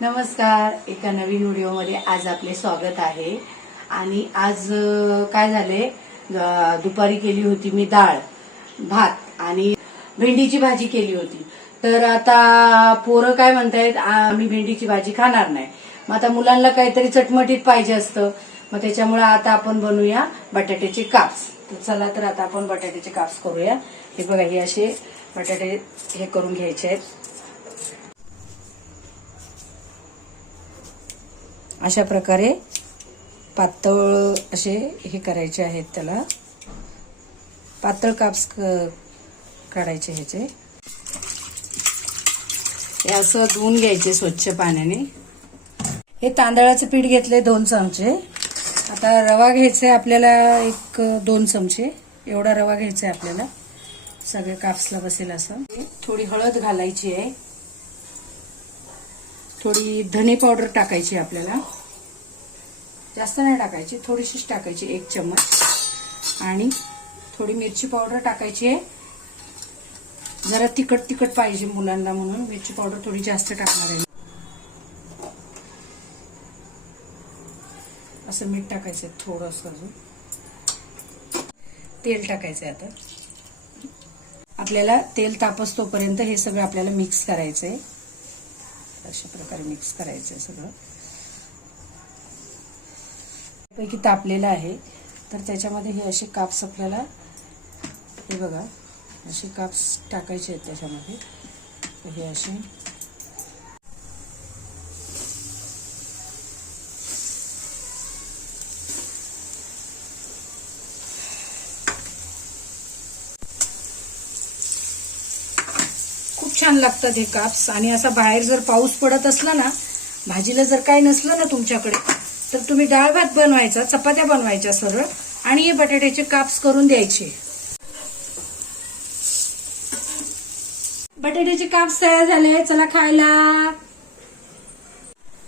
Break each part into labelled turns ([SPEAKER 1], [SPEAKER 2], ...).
[SPEAKER 1] नमस्कार एका नवीन व्हिडिओमध्ये आज आपले स्वागत आहे. आणि आज काय झाले दुपारी केली होती मी डाळ भात आणि भेंडीची भाजी केली होती. तर आता पोरं काय म्हणतायत आम्ही भेंडीची भाजी खाणार नाही. मग आता मुलांना काहीतरी चटमटीत पाहिजे असतं. मग त्याच्यामुळे आता आपण बनवूया बटाट्याचे काप्स. तर चला तर आता आपण बटाट्याचे काप्स करूया. हे बघा हे असे बटाटे हे करून घ्यायचे आहेत. अशा प्रकारे पातळ असे हे करायचे आहेत त्याला. पातळ काप्स क- काढायचे ह्याचे. हे असं धुवून घ्यायचे स्वच्छ पाण्याने. हे तांदळाचं पीठ घेतले दोन चमचे. आता रवा घ्यायचा आहे आपल्याला एक दोन चमचे. एवढा रवा घ्यायचा आहे आपल्याला. सगळे काप्सला बसेल असं. थोडी हळद घालायची आहे. थोडी धने पावडर टाकायची आपल्याला. जास्त नाही टाकायची थोडीशीच टाकायची एक चम्मच. आणि थोडी मिरची पावडर टाकायची आहे. जरा तिखट तिखट पाहिजे मुलांना म्हणून मिरची पावडर थोडी जास्त टाकणार आहे. असं मीठ टाकायचं थोडंसं अजून. तेल टाकायचं आता. आपल्याला तेल तापस तोपर्यंत हे सगळं आपल्याला मिक्स करायचं आहे अशा प्रकारे मिक्स करायचं आहे सगळं. पैकी तापलेलं आहे. तर त्याच्यामध्ये हे असे काप्स आपल्याला हे बघा असे काप्स टाकायचे आहेत त्याच्यामध्ये. तर हे असे खूप छान लागतात हे काप्स. आणि असा बाहेर जर पाऊस पडत असला ना भाजीला जर काही नसलं ना तुमच्याकडे तर तुम्ही डाळ भात बनवायचा चपात्या बनवायच्या सरळ आणि हे बटाट्याचे काप्स करून द्यायचे. बटाट्याचे काप्स तयार झाले चला खायला.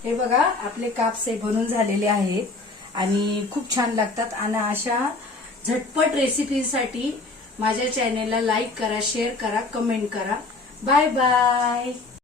[SPEAKER 1] हे बघा आपले काप्स हे बनून झालेले आहेत आणि खूप छान लागतात. आणि अशा झटपट रेसिपीसाठी माझ्या चॅनेलला लाईक करा शेअर करा कमेंट करा. Bye-bye!